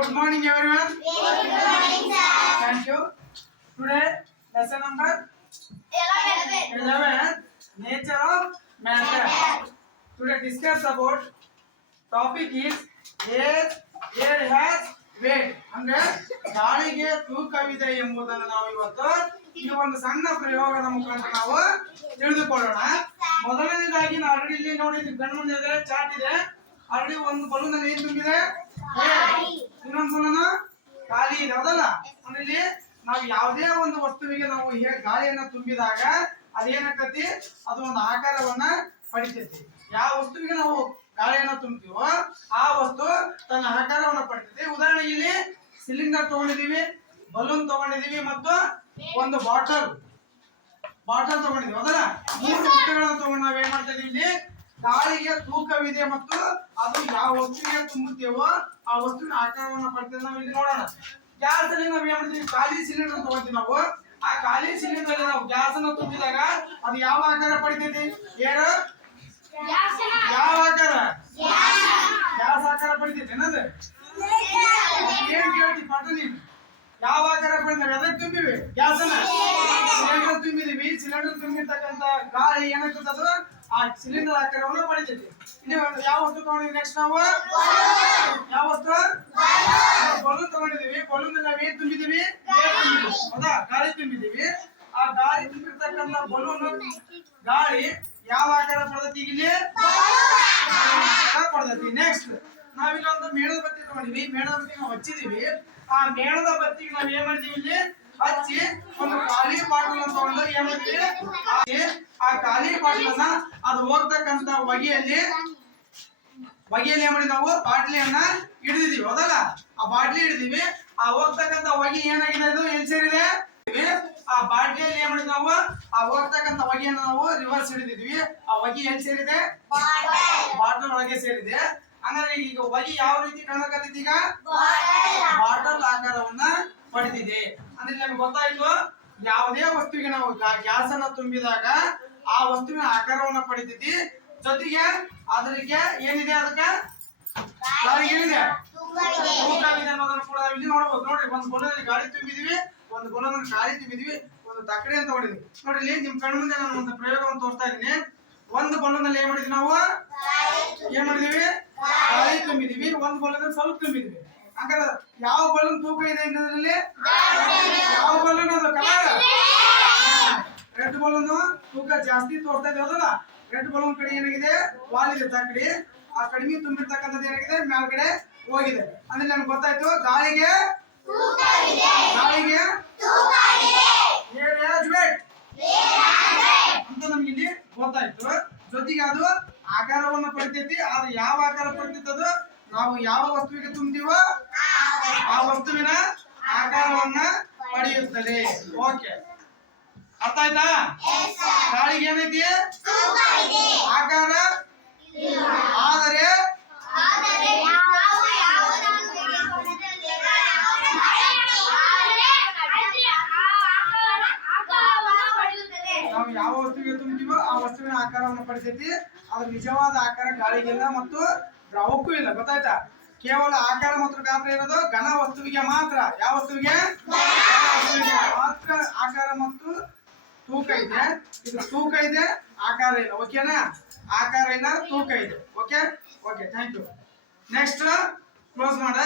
Good morning, everyone. Very good morning, sir. Thank you. Today, lesson number 11. Nature of matter. Today, discuss about topic is air has weight. ಅಂದ್ರೆ ಗಾಳಿಗೆ ತೂಕವಿದೆ ಎಂಬುದನ್ನು ನಾವು ಇವತ್ತು ಈ ಒಂದು ಸಣ್ಣ ಪ್ರಯೋಗದ ಮುಖಾಂತರ ನಾವು ತಿಳಿದುಕೊಳ್ಳೋಣ. ಮೊದಲನೇದಾಗಿ ನಾವು ಆಲ್ರೆಡಿ ಇಲ್ಲಿ ನೋಡಿದ್ವಿ, ಕಣ್ಣು ಮುಂದೆ ಇದೆ, ಚಾರ್ಟ್ ಇದೆ. ಆಲ್ರೆಡಿ ಒಂದು ಬಲೂನ್ ಅಲ್ಲಿ ಏನು ತುಂಬಿದೆ? ಇನ್ನೊಂದು ಬಲೂನ್ ಖಾಲಿ ಇದೆ, ಹೌದಲ್ಲ? ಅಂದ್ರೆ ಇಲ್ಲಿ ನಾವು ಯಾವುದೇ ಒಂದು ವಸ್ತುವಿಗೆ ನಾವು ಗಾಳಿಯನ್ನ ತುಂಬಿದಾಗ ಅದೇನಾಗ್ತತಿ, ಅದು ಒಂದು ಆಕಾರವನ್ನ ಪಡಿತೈತಿ. ಯಾವ ವಸ್ತುವಿಗೆ ನಾವು ಗಾಳಿಯನ್ನ ತುಂಬ್ತೀವೋ ಆ ವಸ್ತು ತನ್ನ ಆಕಾರವನ್ನ ಪಡಿತೈತಿ. ಉದಾಹರಣೆಗೆ ಇಲ್ಲಿ ಸಿಲಿಂಡರ್ ತಗೊಂಡಿದೀವಿ, ಬಲೂನ್ ತಗೊಂಡಿದೀವಿ ಮತ್ತು ಒಂದು ಬಾಟಲ್ ತಗೊಂಡಿದೀವಿ, ಹೌದಲ್ಲ? ಮೂರು ವಸ್ತುಗಳನ್ನ ತಗೊಂಡು ನಾವ್ ಏನ್ ಮಾಡ್ತಾ ಇದೀವಿ, ಇಲ್ಲಿ ಗಾಳಿಗೆ ತೂಕವಿದೆ ಮತ್ತು ಅದು ಯಾವ ವಸ್ತುವಿಗೆ ತುಂಬುತ್ತೇವೋ ಆ ವಸ್ತುವಿನ ಆಕಾರವನ್ನ ಪಡಿತೇವೆ. ನಾವು ಇಲ್ಲಿ ನೋಡೋಣ. ಗ್ಯಾಸ್ ಅಲ್ಲಿ ನಾವ್ ಏನ್ ಮಾಡ್ತೀವಿ, ಖಾಲಿ ಸಿಲಿಂಡರ್ ತಗೋತೀವಿ ನಾವು. ಆ ಖಾಲಿ ಸಿಲಿಂಡರ್ ಅಲ್ಲಿ ನಾವು ಗ್ಯಾಸ್ ಅನ್ನು ತುಂಬಿದಾಗ ಅದು ಯಾವ ಆಕಾರ ಪಡಿತೈತಿ? ಯಾವ ಆಕಾರ? ಗ್ಯಾಸ್ ಆಕಾರ ಪಡಿತೈತಿ ಅನ್ನೋದು ಏನ್ ಕೇಳ್ತಿ ಪಾಠ ನೀನು? ಯಾವ ಆಕಾರ ಪಡಿತೇವೆ? ಅದಕ್ಕೆ ತುಂಬಿವಿ ಗ್ಯಾಸ್ ಅನ್ನ. ಸಿಲಿಂಡರ್ ತುಂಬಿದೀವಿ, ಸಿಲಿಂಡರ್ ತುಂಬಿರ್ತಕ್ಕಂತ ಗಾಳಿ ಏನಾಗ್ತದ, ಆ ಸಿಲಿಂಡರ್ ಆಕಾರವನ್ನು ಪಡಿತೈತಿ. ಇಲ್ಲಿ ಯಾವ ವಸ್ತು ತಗೊಂಡಿದ್ವಿ? ನೆಕ್ಸ್ಟ್ ನಾವು ಯಾವ ವಸ್ತು? ಬಲೂನ್ ತಗೊಂಡಿದೀವಿ. ಬಲೂನ್ ನಾವ್ ಏನ್ ತುಂಬಿದೀವಿ? ಹೌದಾ? ಗಾಳಿ ತುಂಬಿದೀವಿ. ಆ ಗಾಳಿ ತುಂಬಿರ್ತಕ್ಕಂತ ಬಲೂನ್ ಗಾಳಿ ಯಾವ ಆಕಾರ ಪಡೆದೈತಿ? ಇಲ್ಲಿ ಪಡೆದೈತಿ. ನೆಕ್ಸ್ಟ್ ನಾವಿಲ್ಲಿ ಒಂದು ಮೇಣದ ಬತ್ತಿ ತಗೊಂಡಿವಿ. ಮೇಣದ ಬತ್ತಿ ನಾವು ಹಚ್ಚಿದೀವಿ. ಆ ಮೇಣದ ಬತ್ತಿಗೆ ನಾವ್ ಏನ್ ಮಾಡಿದೀವಿ, ಇಲ್ಲಿ ಹಚ್ಚಿ ಒಂದು ಖಾಲಿ ಬಾಟಲ್ ಅಂತ ತಗೊಂಡು ಏನ್ ಮಾಡ್ತೀವಿ, ಆ ಖಾಲಿ ಬಾಟಲ್ ಅನ್ನ ಅದು ಹೋಗ್ತಕ್ಕಂತ ಹೊಗೆಯಲ್ಲಿ ಏನ್ ಮಾಡಿ ನಾವು ಬಾಟ್ಲಿಯನ್ನ ಹಿಡಿದಿದೀವಿ, ಹೌದಲ್ಲ? ಆ ಬಾಟ್ಲಿ ಹಿಡಿದೀವಿ. ಆ ಹೋಗ್ತಕ್ಕಂತ ಹೊಗೆ ಏನಾಗಿದೆ, ಅದು ಎಲ್ಲಿ ಸೇರಿದೆ? ಆ ಬಾಟ್ಲಿಯಲ್ಲಿ ಏನ್ ಮಾಡಿದ್ವಿ ನಾವು, ಆ ಹೋಗ್ತಕ್ಕಂತ ಹೊಗೆಯನ್ನು ನಾವು ರಿವರ್ಸ್ ಹಿಡಿದಿದ್ವಿ. ಆ ಹೊಗೆ ಎಲ್ಲಿ ಸೇರಿದೆ? ಬಾಟಲ್ ಒಳಗೆ ಸೇರಿದೆ. ಹಂಗಾದ್ರೆ ಈಗ ಹೊಗೆ ಯಾವ ರೀತಿ ಕಾಣಕತ್ತೈತಿ? ಈಗ ಬಾಟಲ್ ಆಕಾರವನ್ನ ಪಡೆದಿದೆ. ಅಂದ್ರೆ ನಮ್ಗೆ ಗೊತ್ತಾಯ್ತು, ಯಾವುದೇ ವಸ್ತುವಿಗೆ ನಾವು ಗ್ಯಾಸ್ ಅನ್ನ ತುಂಬಿದಾಗ ಆ ವಸ್ತುವಿನ ಆಕಾರವನ್ನ ಪಡಿತೈತಿ. ಜೊತೆಗೆ ಅದಕ್ಕೆ ಏನಿದೆ, ಅದಕ್ಕೆ ಏನಿದೆ, ತೂಕವಿದೆ ಅನ್ನೋದನ್ನ ಕೂಡ ಇಲ್ಲಿ ನೋಡಬಹುದು. ನೋಡಿ, ಒಂದು ಬಲೂನಲ್ಲಿ ಗಾಳಿ ತುಂಬಿದೀವಿ, ಒಂದು ಬಲೂನ್ ಗಾಳಿ ತುಂಬಿದೀವಿ, ಒಂದು ತಕ್ಕಡಿ ಅಂತ ತಗೊಂಡಿದ್ವಿ. ನೋಡಿ, ಇಲ್ಲಿ ನಿಮ್ ಕಣ್ಣು ಮುಂದೆ ನಾನು ಒಂದು ಪ್ರಯೋಗವನ್ನು ತೋರಿಸ್ತಾ ಇದ್ದೀನಿ. ಒಂದು ಬಲೂನ್ ಅಲ್ಲಿ ಏನ್ ಮಾಡಿದ್ವಿ ನಾವು? ಏನ್ ಮಾಡಿದೀವಿ? ಗಾಳಿ ತುಂಬಿದೀವಿ. ಒಂದು ಬಲೂನ್ ಸ್ವಲ್ಪ ತುಂಬಿದೀವಿ. ಹಂಗಾರೆ ಯಾವ ಬಲೂನ್ ತೂಕ ಇದೆ ಇದರಲ್ಲಿ? ಯಾವ ಬಲೂನ್? ಅದು ಕಲರ್ ರೆಡ್ ಬಲೂನ್ ತೂಕ ಜಾಸ್ತಿ ತೋರ್ತಾ ಇದೆ, ಹೌದಲ್ಲ? ರೆಡ್ ಬಲೂನ್ ಕಡೆ ಏನಾಗಿದೆ, ವಾಲ್ ಇದೆ ತಕ್ಕಡಿ. ಆ ಕಡಿಮೆ ತುಂಬಿರ್ತಕ್ಕಂಥದ್ದು ಏನಾಗಿದೆ, ಮೇಲ್ಗಡೆ ಹೋಗಿದೆ. ಅಂದ್ರೆ ನಮ್ಗೆ ಗೊತ್ತಾಯ್ತು, ಗಾಳಿಗೆ ಅಂತ ನಮ್ಗೆ ಇಲ್ಲಿ ಗೊತ್ತಾಯ್ತು. ಜೊತೆಗೆ ಅದು ಆಕಾರವನ್ನು ಪಡಿತೈತಿ. ಅದು ಯಾವ ಆಕಾರ ಪಡಿತೈತಿ, ಅದು ನಾವು ಯಾವ ವಸ್ತುವಿಗೆ ತುಂಬ್ತೀವೋ ಆ ವಸ್ತುವಿನ ಆಕಾರವನ್ನ ಪಡೆಯುತ್ತದೆ. ಓಕೆ, ಅರ್ಥ ಆಯ್ತಾ? ಗಾಳಿಗೆ ಏನೈತಿ? ಆಕಾರ. ಆದರೆ ನಾವು ಯಾವ ವಸ್ತುವಿಗೆ ತುಂಬ್ತೀವೋ ಆ ವಸ್ತುವಿನ ಆಕಾರವನ್ನು ಪಡಿತೈತಿ. ಅದ್ರ ನಿಜವಾದ ಆಕಾರ ಗಾಳಿಗಿಲ್ಲ ಮತ್ತು ದ್ರವಕ್ಕೂ ಇಲ್ಲ. ಗೊತ್ತಾಯ್ತಾ? ಕೇವಲ ಆಕಾರ ಮತ್ತು ಗಾತ್ರ ಇರೋದು ಘನ ವಸ್ತುವಿಗೆ ಮಾತ್ರ. ಯಾವ ವಸ್ತುವಿಗೆ? ಮಾತ್ರ ಆಕಾರ ಮತ್ತು ತೂಕ ಇದೆ. ಇದು ತೂಕ ಇದೆ, ಆಕಾರ ಇಲ್ಲ. ಓಕೆನಾ? ಆಕಾರ ಇಲ್ಲ, ತೂಕ ಇದೆ. Okay, thank you. Next close ಮಾಡ.